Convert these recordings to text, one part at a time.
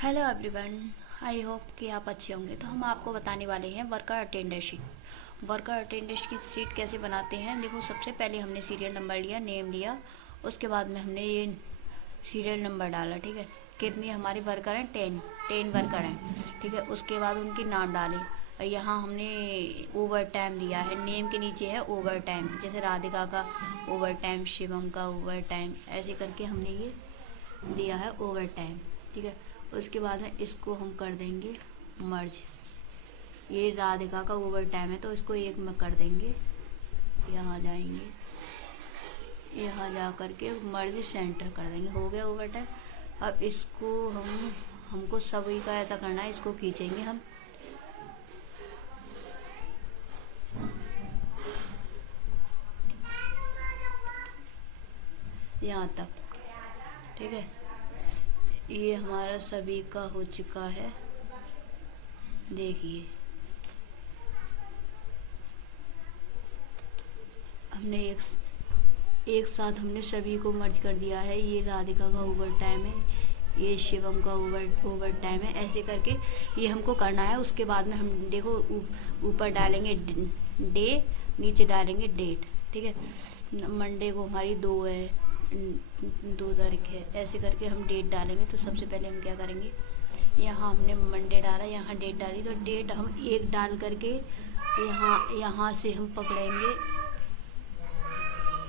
Hello everyone. I hope कि आप अच्छे होंगे। तो हम आपको बताने वाले हैं worker attendance sheet. Worker attendance की शीट कैसे बनाते हैं। देखो, सबसे पहले हमने सीरियल नंबर लिया, नेम लिया, उसके बाद में हमने ये सीरियल नंबर डाला। ठीक है, कितने हमारे वर्कर हैं? 10 वर्कर हैं। ठीक है, उसके बाद उनके नाम डाले। यहाँ हमने ओवर टाइम लिया है, नेम के नीचे है ओवर टाइम, जैसे राधिका का ओवर टाइम, शिवम का ओवर टाइम, ऐसे करके हमने ये दिया है ओवर टाइम। ठीक है, उसके बाद में इसको हम कर देंगे मर्ज। ये राधिका का ओवर टाइम है तो इसको एक में कर देंगे। यहाँ जाएंगे, यहाँ जा कर के मर्ज सेंटर कर देंगे, हो गया ओवर टाइम। अब इसको हमको सभी का ऐसा करना है, इसको खींचेंगे हम यहाँ तक। ठीक है, ये हमारा सभी का हो चुका है। देखिए, हमने एक साथ हमने सभी को मर्ज कर दिया है। ये राधिका का ओवर टाइम है, ये शिवम का ओवर टाइम है, ऐसे करके ये हमको करना है। उसके बाद में हम देखो ऊपर डालेंगे डे, नीचे डालेंगे डेट। ठीक है, मंडे को हमारी 2 है, 2 तारीख है, ऐसे करके हम डेट डालेंगे। तो सबसे पहले हम क्या करेंगे, यहाँ हमने मंडे डाला, यहाँ डेट डाली, तो डेट हम 1 डाल करके यहाँ से हम पकड़ेंगे,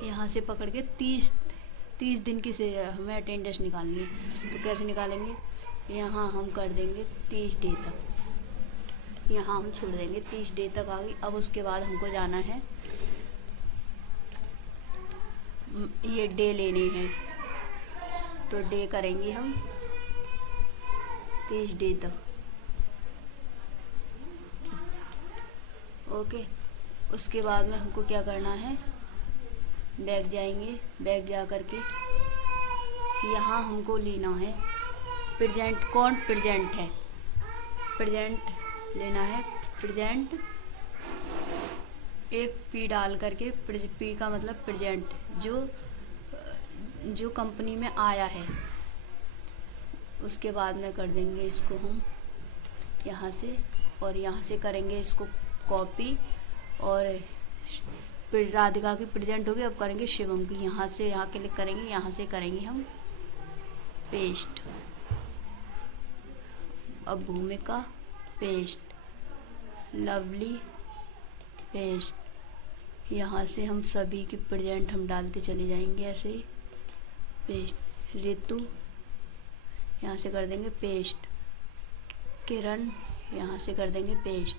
यहाँ से पकड़ के 30 दिन की से हमें अटेंडेंस निकालनी है। तो कैसे निकालेंगे, यहाँ हम कर देंगे 30 डे तक, यहाँ हम छोड़ देंगे 30 डे तक आ गई। अब उसके बाद हमको जाना है, ये डे लेने हैं, तो डे करेंगे हम 30 डे तक। ओके, उसके बाद में हमको क्या करना है, बैग जाएंगे, बैग जा कर के यहाँ हमको लेना है प्रेजेंट। कौन प्रेजेंट है, प्रेजेंट लेना है। प्रेजेंट एक पी डाल करके, पी का मतलब प्रेजेंट, जो कंपनी में आया है। उसके बाद में कर देंगे इसको हम यहाँ से, और यहाँ से करेंगे इसको कॉपी, और राधिका की प्रेजेंट होगी। अब करेंगे शिवम की, यहाँ से यहाँ क्लिक करेंगे, यहाँ से करेंगे हम पेस्ट। अब भूमिका पेस्ट, लवली पेस्ट, यहाँ से हम सभी की प्रेजेंट हम डालते चले जाएंगे ऐसे ही पेस्ट। ऋतु यहाँ से कर देंगे पेस्ट, किरण यहाँ से कर देंगे पेस्ट,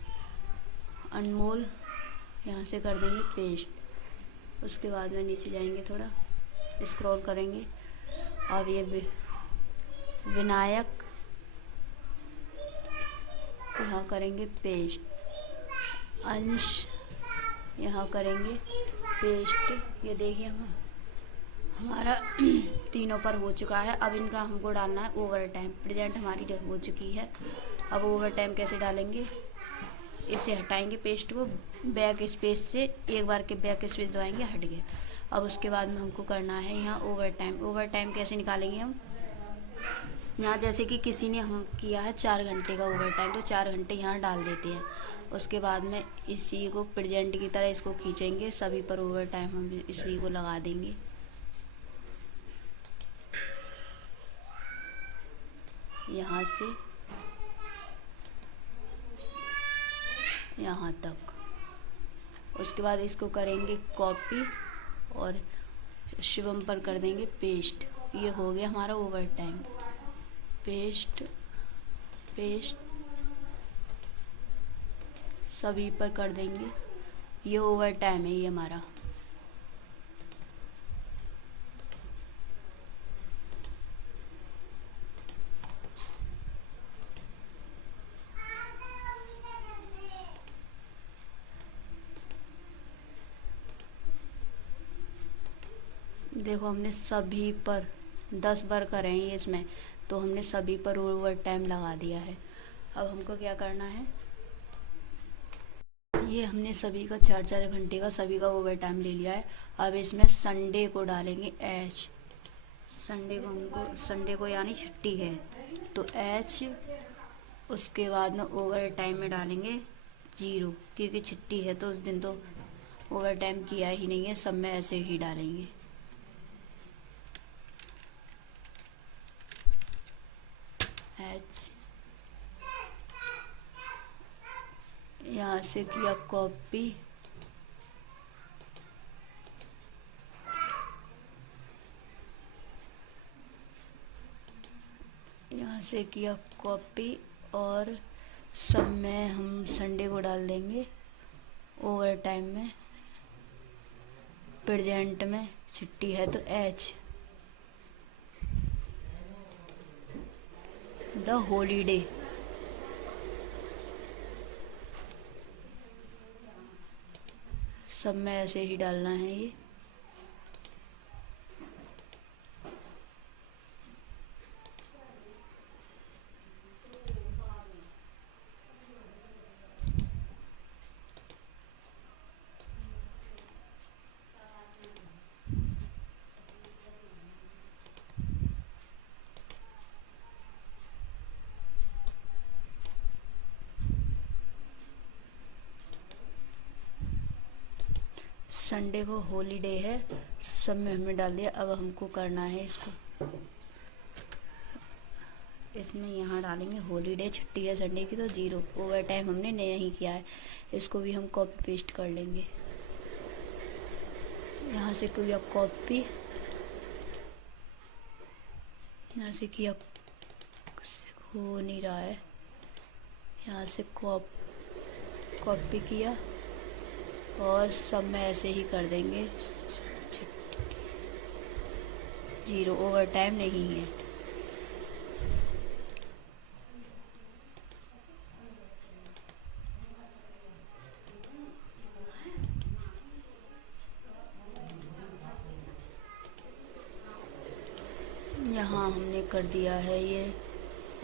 अनमोल यहाँ से कर देंगे पेस्ट। उसके बाद में नीचे जाएंगे, थोड़ा स्क्रॉल करेंगे। अब ये विनायक यहाँ करेंगे पेस्ट, अंश यहाँ करेंगे पेस्ट। ये देखिए हमारा तीनों पर हो चुका है। अब इनका हमको डालना है ओवर टाइम। प्रेजेंट हमारी हो चुकी है, अब ओवर टाइम कैसे डालेंगे, इसे हटाएंगे पेस्ट को, बैक स्पेस से एक बार के बैक स्पेस दबाएंगे, हट गए। अब उसके बाद में हमको करना है यहाँ ओवर टाइम। ओवर टाइम कैसे निकालेंगे हम, यहाँ जैसे कि किसी ने हम किया है 4 घंटे का ओवर टाइम, तो 4 घंटे यहाँ डाल देते हैं। उसके बाद में इसी को प्रेजेंट की तरह इसको खींचेंगे, सभी पर ओवर टाइम हम इसी को लगा देंगे। यहाँ से यहाँ तक। उसके बाद इसको करेंगे कॉपी और शिवम पर कर देंगे पेस्ट। ये हो गया हमारा ओवर टाइम। पेस्ट पेस्ट सभी पर कर देंगे, ये ओवर टाइम है ये हमारा। देखो, हमने सभी पर 10 वर्कर हैं ये इसमें, तो हमने सभी पर ओवर टाइम लगा दिया है। अब हमको क्या करना है, ये हमने सभी का 4-4 घंटे का सभी का ओवर टाइम ले लिया है। अब इसमें संडे को डालेंगे एच। संडे को हमको, संडे को यानी छुट्टी है, तो एच, उसके बाद में ओवर टाइम में डालेंगे 0, क्योंकि छुट्टी है तो उस दिन तो ओवर टाइम किया ही नहीं है, सब में ऐसे ही डालेंगे। एच, यहाँ से किया कॉपी, यहाँ से किया कॉपी, और सब में हम संडे को डाल देंगे ओवर टाइम में, प्रेजेंट में छुट्टी है तो एच, द हॉलीडे। सब में ऐसे ही डालना है ये। संडे को हॉलीडे है, सब में हमने डाल दिया। अब हमको करना है इसको, इसमें यहाँ डालेंगे हॉलीडे, छुट्टी है संडे की तो 0, ओवर टाइम हमने नहीं किया है। इसको भी हम कॉपी पेस्ट कर लेंगे। यहाँ से किया कॉपी, यहाँ से किया, हो नहीं रहा है, यहाँ से कॉपी किया और सब में ऐसे ही कर देंगे 0, ओवर टाइम नहीं है। यहाँ हमने कर दिया है ये,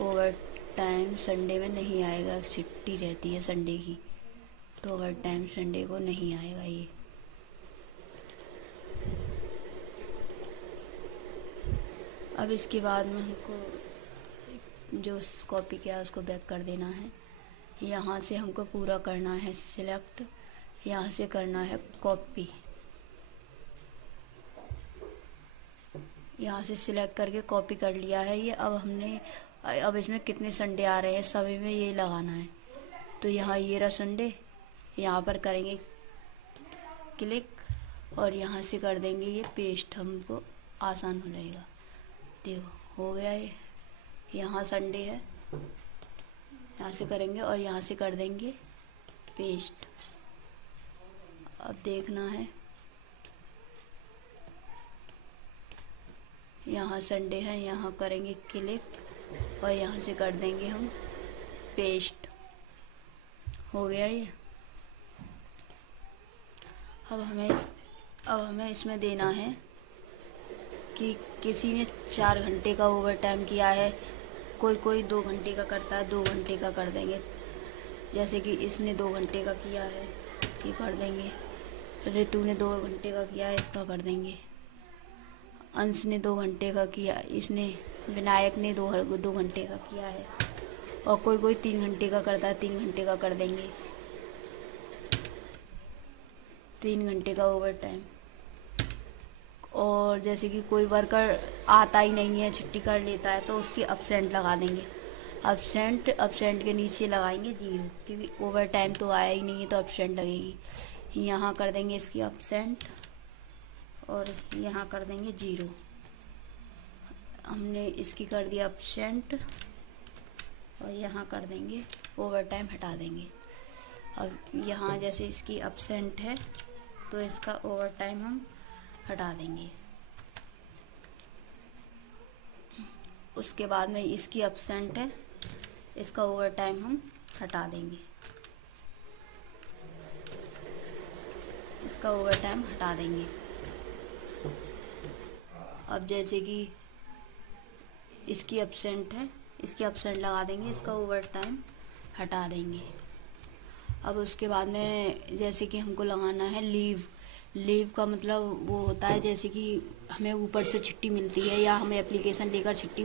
ओवर टाइम संडे में नहीं आएगा, छुट्टी रहती है संडे की, तो ओवर टाइम संडे को नहीं आएगा ये। अब इसके बाद में हमको जो कॉपी किया उसको बैक कर देना है। यहाँ से हमको पूरा करना है सिलेक्ट, यहाँ से करना है कॉपी, यहाँ से सिलेक्ट करके कॉपी कर लिया है ये। अब इसमें कितने संडे आ रहे हैं सभी में ये लगाना है। तो यहाँ ये रहा संडे, यहाँ पर करेंगे क्लिक और यहाँ से कर देंगे ये पेस्ट, हमको आसान हो जाएगा। देखो हो गया ये, यहाँ संडे है, यहाँ से करेंगे और यहाँ से कर देंगे पेस्ट। अब देखना है, यहाँ संडे है, यहाँ करेंगे क्लिक और यहाँ से कर देंगे हम पेस्ट। हो गया ये। अब हमें इसमें देना है कि किसी ने 4 घंटे का ओवर टाइम किया है, कोई 2 घंटे का करता है, 2 घंटे का कर देंगे। जैसे कि इसने 2 घंटे का किया है, ये कर देंगे। ऋतु ने 2 घंटे का किया है, इसका कर देंगे। अंश ने 2 घंटे का किया, इसने विनायक ने 2 घंटे का किया है। और कोई 3 घंटे का करता है, 3 घंटे का कर देंगे, 3 घंटे का ओवर टाइम। और जैसे कि कोई वर्कर आता ही नहीं है, छुट्टी कर लेता है, तो उसकी एब्सेंट लगा देंगे। एब्सेंट के नीचे लगाएंगे 0, क्योंकि ओवर टाइम तो आया ही नहीं है, तो एब्सेंट लगेगी। यहाँ कर देंगे इसकी एब्सेंट और यहाँ कर देंगे 0। हमने इसकी कर दिया एब्सेंट और यहाँ कर देंगे ओवर टाइम, हटा देंगे। अब यहाँ जैसे इसकी एब्सेंट है तो इसका ओवर टाइम हम हटा देंगे। उसके बाद में इसकी एब्सेंट है, इसका ओवर टाइम हम हटा देंगे, इसका ओवर टाइम हटा देंगे। अब जैसे कि इसकी एब्सेंट है, इसकी एब्सेंट लगा देंगे, इसका ओवर टाइम हटा देंगे। अब उसके बाद में जैसे कि हमको लगाना है लीव। लीव का मतलब वो होता है जैसे कि हमें ऊपर से छुट्टी मिलती है, या हमें एप्लीकेशन लेकर छुट्टी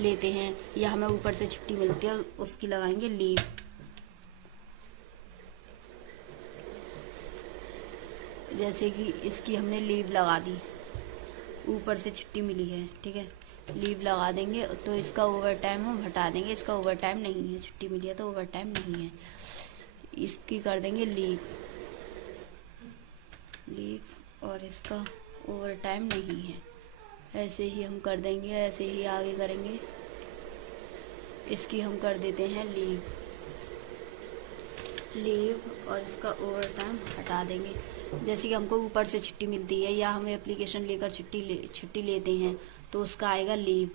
लेते हैं, या हमें ऊपर से छुट्टी मिलती है, उसकी लगाएंगे लीव। जैसे कि इसकी हमने लीव लगा दी, ऊपर से छुट्टी मिली है, ठीक है, लीव लगा देंगे। तो इसका ओवर टाइम हम हटा देंगे, इसका ओवर टाइम नहीं है, छुट्टी मिली है तो ओवर टाइम नहीं है, इसकी कर देंगे लीव। और इसका ओवर टाइम नहीं है, ऐसे ही हम कर देंगे, ऐसे ही आगे करेंगे। इसकी हम कर देते हैं लीव और इसका ओवर टाइम हटा देंगे। जैसे कि हमको ऊपर से छुट्टी मिलती है, या हमें एप्लीकेशन लेकर छुट्टी लेते हैं, तो उसका आएगा लीव,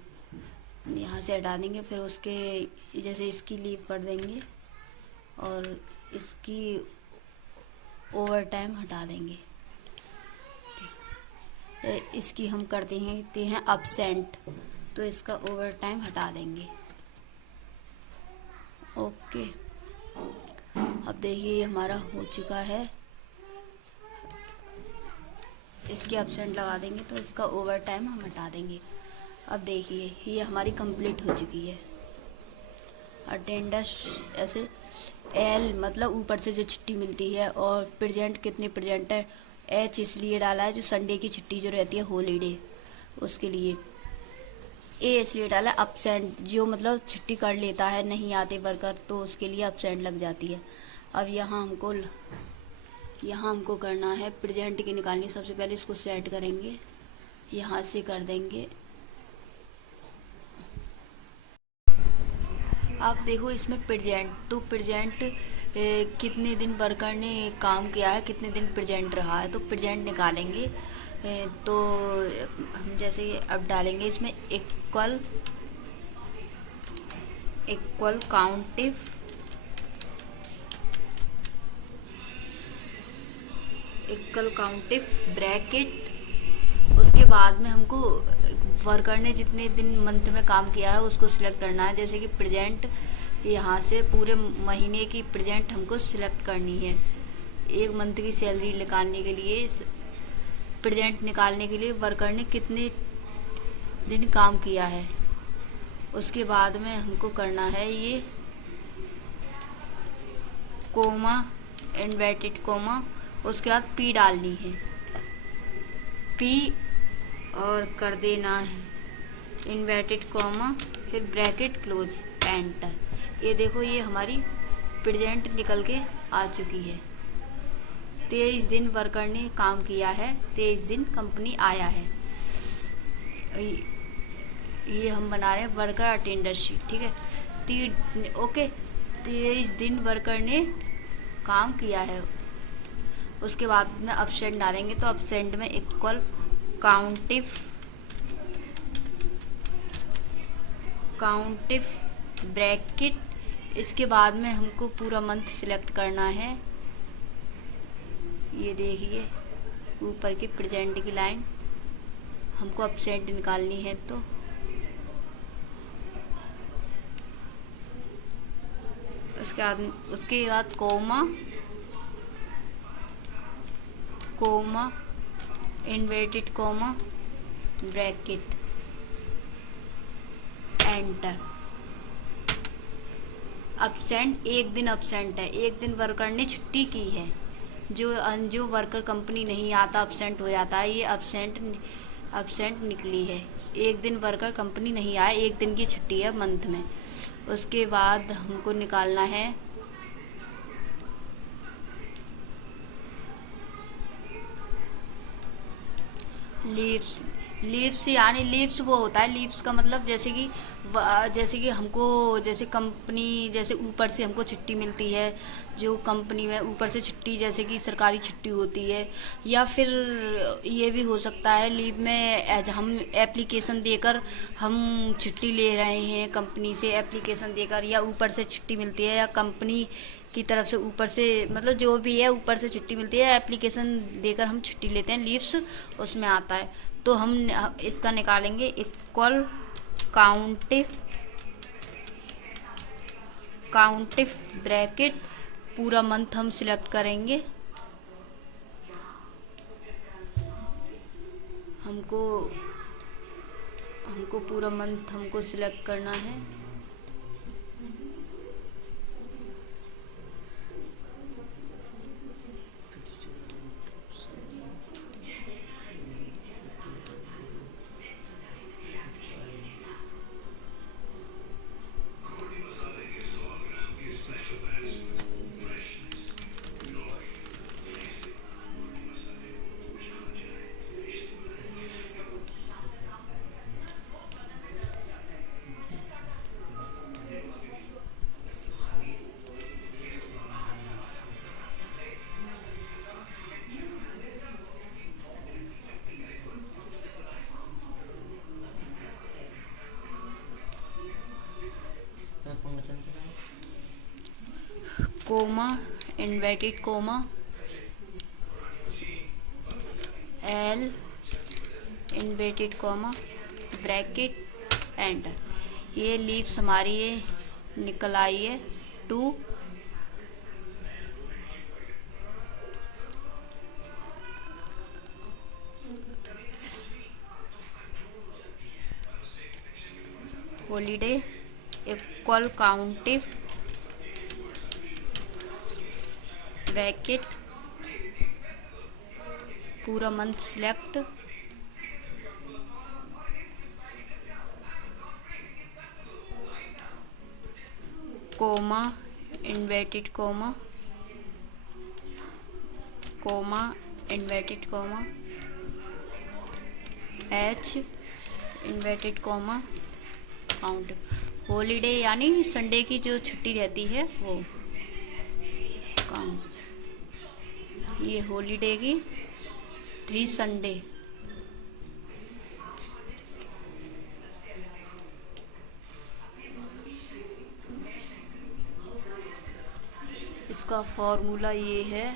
यहाँ से हटा देंगे। फिर उसके जैसे इसकी लीव कर देंगे और इसकी ओवर टाइम हटा देंगे। इसकी हम करते हैं अब्सेंट, तो इसका ओवर टाइम हटा देंगे। ओके, अब देखिए हमारा हो चुका है। इसकी अब्सेंट लगा देंगे तो इसका ओवर टाइम हम हटा देंगे। अब देखिए ये हमारी कंप्लीट हो चुकी है। अटेंडेंस ऐसे एल मतलब ऊपर से जो छुट्टी मिलती है, और प्रेजेंट कितनी प्रेजेंट है, एच इसलिए डाला है जो संडे की छुट्टी जो रहती है हॉलीडे उसके लिए, ए इसलिए डाला अब्सेंट जो मतलब छुट्टी कर लेता है, नहीं आते वर्कर तो उसके लिए अब्सेंट लग जाती है। अब यहाँ हमको करना है प्रेजेंट की निकालनी। सबसे पहले इसको सेट करेंगे, यहाँ से कर देंगे। अब देखो इसमें प्रेजेंट, तो प्रेजेंट कितने दिन वर्कर ने काम किया है, कितने दिन प्रेजेंट रहा है, तो प्रेजेंट निकालेंगे। तो हम जैसे अब डालेंगे इसमें इक्वल काउंटिव ब्रैकेट। उसके बाद में हमको वर्कर ने जितने दिन मंथ में काम किया है उसको सिलेक्ट करना है। जैसे कि प्रेजेंट, यहाँ से पूरे महीने की प्रेजेंट हमको सिलेक्ट करनी है। एक मंथ की सैलरी निकालने के लिए, प्रेजेंट निकालने के लिए वर्कर ने कितने दिन काम किया है। उसके बाद में हमको करना है ये कोमा, इन्वर्टेड कोमा, उसके बाद पी डालनी है, पी और कर देना है इन्वर्टेड कोमा, फिर ब्रैकेट क्लोज, एंटर। ये देखो ये हमारी प्रेजेंट निकल के आ चुकी है। 23 दिन वर्कर ने काम किया है, 23 दिन कंपनी आया है। ये हम बना रहे हैं वर्कर अटेंडेंस शीट, ठीक है। ओके, 23 दिन वर्कर ने काम किया है। उसके बाद में अब्सेंट डालेंगे, तो अब्सेंट में इक्वल काउंटिव ब्रैकेट। इसके बाद में हमको पूरा मंथ सिलेक्ट करना है। ये देखिए ऊपर की प्रेजेंट की लाइन हमको अब्सेंट निकालनी है, तो उसके बाद coma inverted comma bracket, enter. Absent, एक दिन अब्सेंट है, एक दिन वर्कर ने छुट्टी की है। जो वर्कर कंपनी नहीं आता अब्सेंट हो जाता है, ये अब्सेंट निकली है। एक दिन वर्कर कंपनी नहीं आया, एक दिन की छुट्टी है मंथ में। उसके बाद हमको निकालना है लीव्स यानी लीव्स वो होता है, लीव्स का मतलब जैसे कि हमको जैसे कंपनी जैसे ऊपर से हमको छुट्टी मिलती है, जो कंपनी में ऊपर से छुट्टी जैसे कि सरकारी छुट्टी होती है, या फिर ये भी हो सकता है लीव में हम एप्लीकेशन देकर हम छुट्टी ले रहे हैं कंपनी से, एप्लीकेशन देकर, या ऊपर से छुट्टी मिलती है, या कंपनी की तरफ से ऊपर से मतलब जो भी है ऊपर से छुट्टी मिलती है, एप्लीकेशन देकर हम छुट्टी लेते हैं, लीव्स उसमें आता है। तो हम इसका निकालेंगे इक्वल काउंटिव ब्रैकेट, पूरा मंथ हम सिलेक्ट करेंगे। हमको हमको पूरा मंथ हमको सिलेक्ट करना है। Comma, inverted comma, L, inverted comma, bracket, enter. ये लीव्स हमारी ये निकल आई है। 2 हॉलीडे इक्वल काउंटिव ब्रैकेट पूरा month select, comma, inverted comma, comma, inverted comma, H, inverted comma, count. Holiday यानी संडे की जो छुट्टी रहती है वो काउंट। ये हॉलीडे की 3 संडे। इसका फॉर्मूला ये है,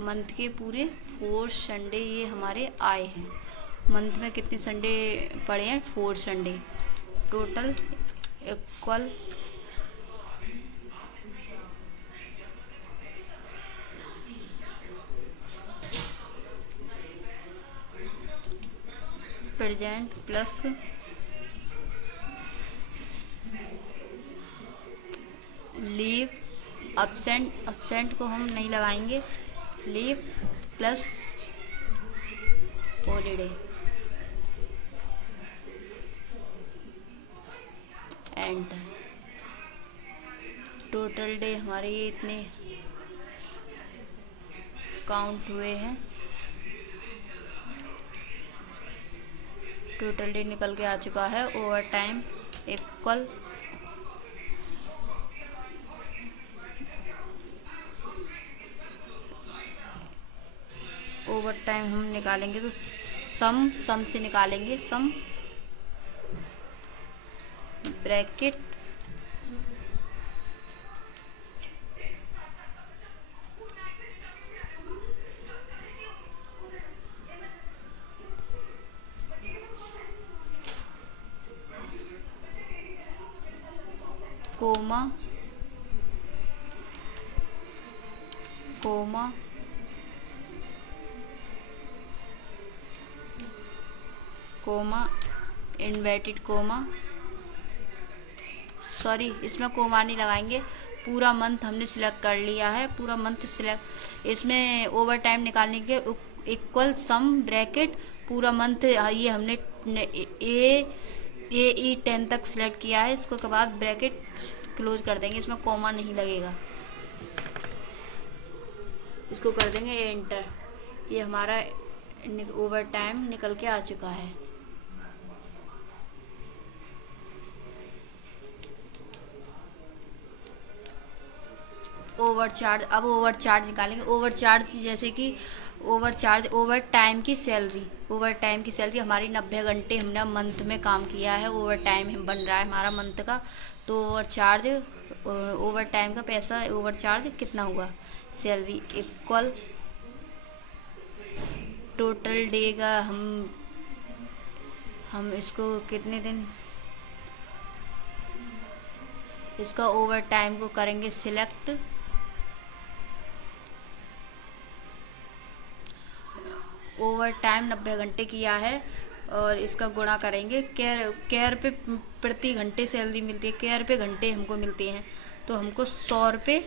मंथ के पूरे 4 संडे ये हमारे आए हैं। मंथ में कितने संडे पड़े हैं? 4 Sunday. Total equal present plus leave, absent को हम नहीं लगाएंगे, leave plus holiday, enter. Total day हमारे ये इतने काउंट हुए हैं। टोटल डे निकल के आ चुका है। Overtime equal overtime हम निकालेंगे तो सम से निकालेंगे, sum bracket comma, comma, comma, inverted comma, sorry इसमें कोमा नहीं लगाएंगे, पूरा मंथ हमने सिलेक्ट कर लिया है। पूरा मंथ सिलेक्ट, इसमें ओवर टाइम निकालने के इक्वल सम ब्रैकेट पूरा मंथ, ये हमने ए 10 तक सिलेक्ट किया है। इसको के बाद ब्रैकेट क्लोज कर देंगे, इसमें कोमा नहीं लगेगा। इसको कर देंगे एंटर। ये हमारा ओवर टाइम निकल के आ चुका है। ओवर चार्ज, अब ओवर चार्ज निकालेंगे। ओवर चार्ज जैसे कि ओवर टाइम की सैलरी, ओवर टाइम की सैलरी हमारी 90 घंटे हमने मंथ में काम किया है, ओवर टाइम बन रहा है हमारा मंथ का, तो ओवर टाइम का पैसा, ओवर चार्ज कितना हुआ, सैलरी इक्वल टोटल डे का हम इसको कितने दिन, इसका ओवर टाइम को करेंगे सिलेक्ट, ओवर टाइम 90 घंटे किया है और इसका गुणा करेंगे। केयर केयर पे प्रति घंटे सैलरी मिलती है, केयर पे घंटे हमको मिलते हैं, तो हमको 100 रुपये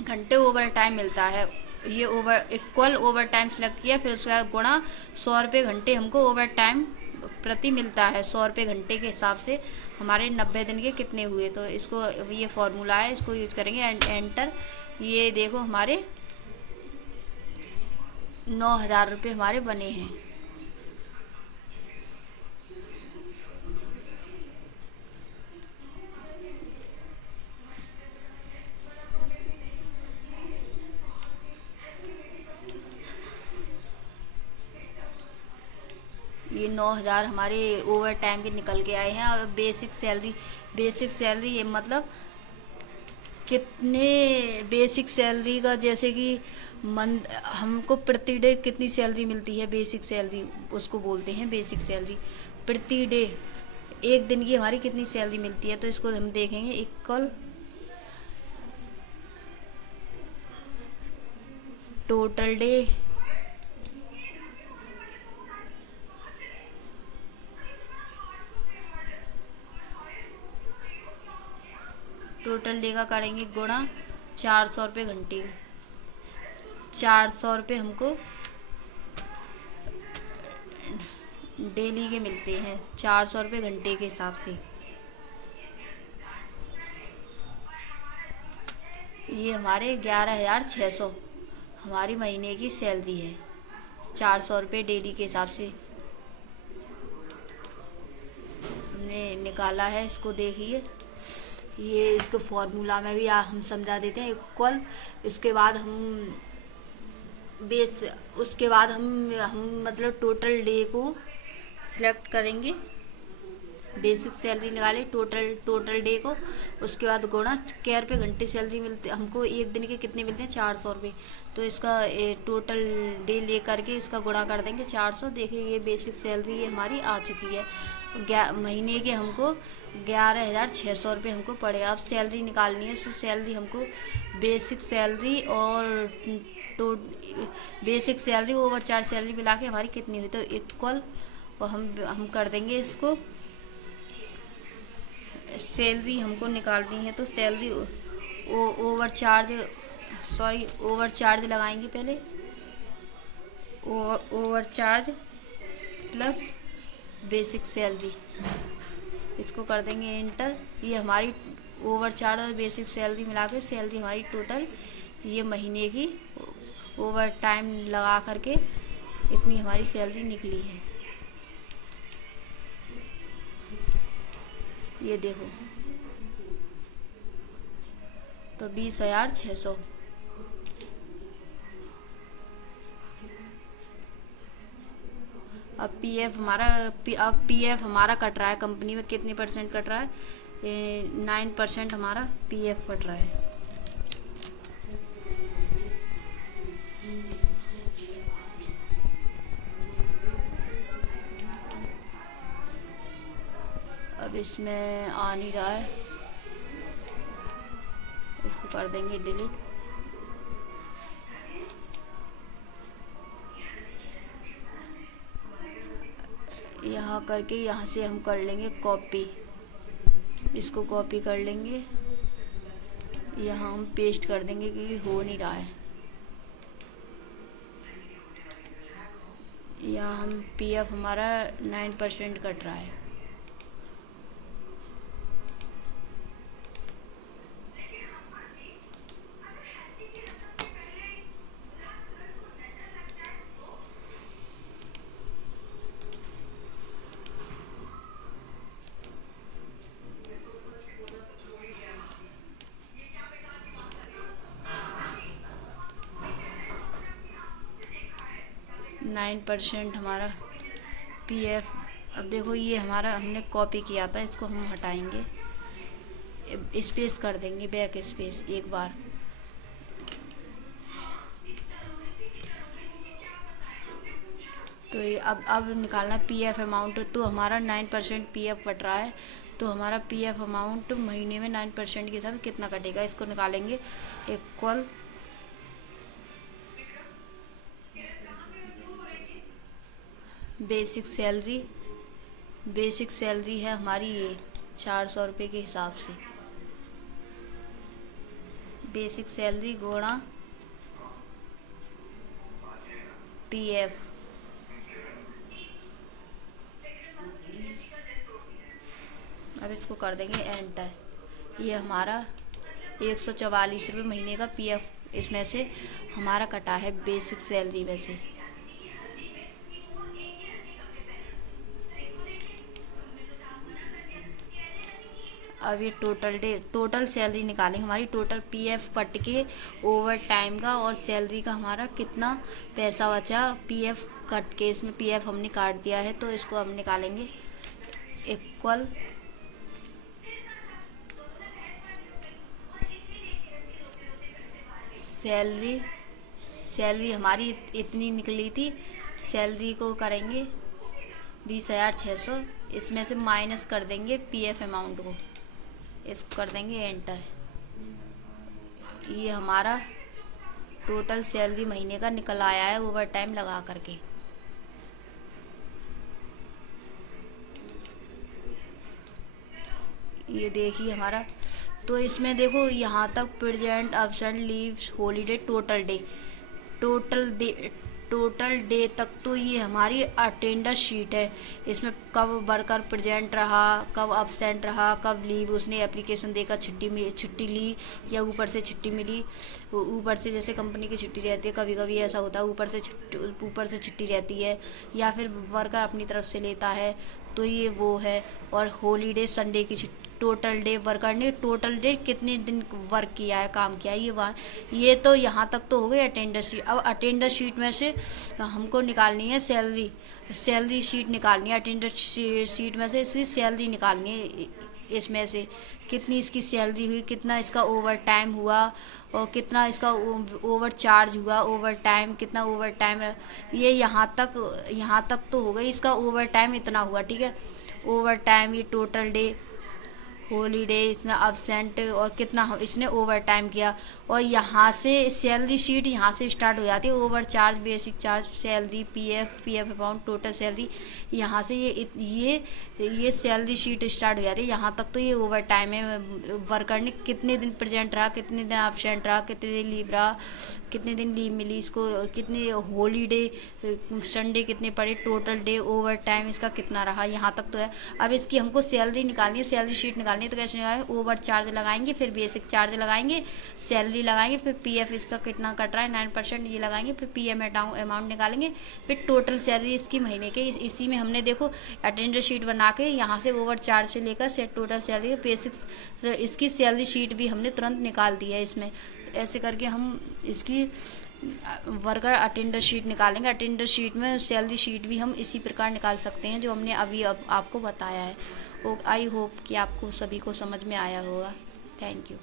घंटे ओवर टाइम मिलता है। ये over equal over time select किया, फिर उसके बाद गुणा 100 रुपये घंटे हमको ओवर टाइम प्रति मिलता है। 100 रुपये घंटे के हिसाब से हमारे 90 दिन के कितने हुए, तो इसको ये फॉर्मूला है, इसको यूज करेंगे एंटर। ये देखो हमारे 9,000 रुपये हमारे बने हैं। ये 9,000 हमारे ओवर टाइम के निकल के आए हैं। और बेसिक सैलरी ये मतलब कितने बेसिक सैलरी का, जैसे कि मंथ हमको प्रति डे कितनी सैलरी मिलती है, बेसिक सैलरी उसको बोलते हैं बेसिक सैलरी। प्रति डे एक दिन की हमारी कितनी सैलरी मिलती है, तो इसको हम देखेंगे इक्वल टोटल डे का करेंगे गुणा 400 रुपये घंटे। 400 रुपये हमको डेली के मिलते हैं, 400 रुपये घंटे के हिसाब से। ये हमारे 11,600 हमारी महीने की सैलरी है, 400 रुपये डेली के हिसाब से हमने निकाला है। इसको देखिए, ये इसको फॉर्मूला में भी हम समझा देते हैं इक्वल। इसके बाद हम मतलब टोटल डे को सिलेक्ट करेंगे, बेसिक सैलरी निकाले टोटल डे को, उसके बाद गुणा केयर पे घंटे सैलरी मिलती हमको एक दिन के कितने मिलते हैं, 400 रुपये। तो इसका टोटल डे ले करके इसका गुणा कर देंगे 400। देखिए ये बेसिक सैलरी हमारी आ चुकी है। महीने के हमको 11,600 रुपये हमको पड़े। अब सैलरी निकालनी है, तो सैलरी हमको बेसिक सैलरी और basic salary over charge salary मिला के हमारी कितनी हुई, तो इक्वल, और हम कर देंगे इसको। सैलरी हमको निकालनी है, तो सैलरी ओवर चार्ज लगाएंगे पहले, over charge plus basic salary, इसको कर देंगे एंटर। ये हमारी ओवर चार्ज और बेसिक सैलरी मिला के सैलरी हमारी टोटल ये महीने की ओवर टाइम लगा करके इतनी हमारी सैलरी निकली है। ये देखो, तो 20,600। अब पीएफ हमारा कट रहा है, कंपनी में कितने % कट रहा है, 9% हमारा पीएफ कट रहा है। अब इसमें आ नहीं रहा है, इसको कर देंगे डिलीट। यहाँ करके यहाँ से हम कर लेंगे कॉपी, इसको कॉपी कर लेंगे, यहाँ हम पेस्ट कर देंगे क्योंकि हो नहीं रहा है। यहाँ हम पीएफ हमारा 9% कट रहा है। नाइन % हमारा पीएफ। अब देखो ये हमारा हमने कॉपी किया था, इसको हम हटाएंगे, स्पेस कर देंगे, बैक स्पेस एक बार। तो ये अब निकालना पीएफ अमाउंट। तो हमारा 9% पीएफ कट रहा है, तो हमारा पीएफ अमाउंट महीने में 9% के हिसाब से कितना कटेगा, इसको निकालेंगे इक्वल बेसिक सैलरी है हमारी ये 400 रुपये के हिसाब से। बेसिक सैलरी गुणा पीएफ। अब इसको कर देंगे एंटर। ये हमारा 144 रुपये महीने का पीएफ इसमें से हमारा कटा है बेसिक सैलरी में से। अब ये टोटल सैलरी निकालेंगे हमारी। टोटल पीएफ कट के ओवर टाइम का और सैलरी का हमारा कितना पैसा बचा पीएफ कट के। इसमें पीएफ हमने काट दिया है तो इसको हम निकालेंगे इक्वल सैलरी हमारी इतनी निकली थी। सैलरी को करेंगे 20,600। इसमें से माइनस कर देंगे पीएफ अमाउंट को। इसको कर देंगे एंटर। ये हमारा टोटल सैलरी महीने का निकल आया है ओवर टाइम लगा करके। ये देखिए हमारा। तो इसमें देखो यहाँ तक present, absent, leave, holiday, total day तक तो ये हमारी अटेंडेंस शीट है। इसमें कब वर्कर प्रेजेंट रहा, कब एब्सेंट रहा, कब लीव उसने एप्लीकेशन देकर छुट्टी ली या ऊपर से छुट्टी मिली। ऊपर से जैसे कंपनी की छुट्टी रहती है, कभी कभी ऐसा होता है ऊपर से छुट्टी रहती है या फिर वर्कर अपनी तरफ से लेता है तो ये वो है। और हॉलीडे, संडे की छुट्टी। टोटल डे वर्कर ने टोटल डे कितने दिन वर्क किया है, काम किया है, ये तो यहाँ तक तो हो गई अटेंडेंस शीट। अब अटेंडेंस शीट में से हमको निकालनी है सैलरी शीट निकालनी है। अटेंडेंस शीट में से इसकी सैलरी निकालनी है। इसमें से कितनी इसकी सैलरी हुई, कितना इसका ओवर टाइम हुआ और कितना इसका ओवर चार्ज हुआ, ओवर टाइम कितना ओवर टाइम। ये यहाँ तक तो हो गई। इसका ओवर टाइम इतना हुआ, ठीक है। ओवर टाइम, ये टोटल डे, हॉलीडे, इसने अब्सेंट और कितना इसने ओवर टाइम किया। और यहाँ से सैलरी शीट यहाँ से स्टार्ट हो जाती है। Over charge, basic charge, salary, PF amount, total salary, यहाँ से ये सैलरी शीट स्टार्ट हो जाती है। यहाँ तक तो ये ओवर टाइम है। वर्कर ने कितने दिन प्रेजेंट रहा, कितने दिन एब्सेंट रहा, कितने दिन लीव रहा, कितने दिन लीव मिली इसको, कितने हॉलीडे, संडे कितने पड़े, टोटल डे, ओवर टाइम इसका कितना रहा, यहाँ तक तो है। अब इसकी हमको सैलरी निकालनी है, सैलरी शीट निकालनी है। तो कैसे निकालेंगे? ओवर चार्ज लगाएंगे, फिर बेसिक चार्ज लगाएंगे, सैलरी लगाएंगे, फिर पीएफ इसका कितना कट रहा है 9% ये लगाएंगे, फिर पीएम अमाउंट निकालेंगे, फिर टोटल सैलरी इसकी महीने के। इसी में हमने देखो अटेंडेंस शीट बना के यहाँ से ओवर चार्ज से लेकर टोटल सैलरी, बेसिक इसकी सैलरी शीट भी हमने तुरंत निकाल दी है इसमें। ऐसे करके हम इसकी वर्कर अटेंडेंस शीट निकालेंगे। अटेंडेंस शीट में सैलरी शीट भी हम इसी प्रकार निकाल सकते हैं जो हमने अभी आपको बताया है। आई होप कि आपको सभी को समझ में आया होगा। Thank you.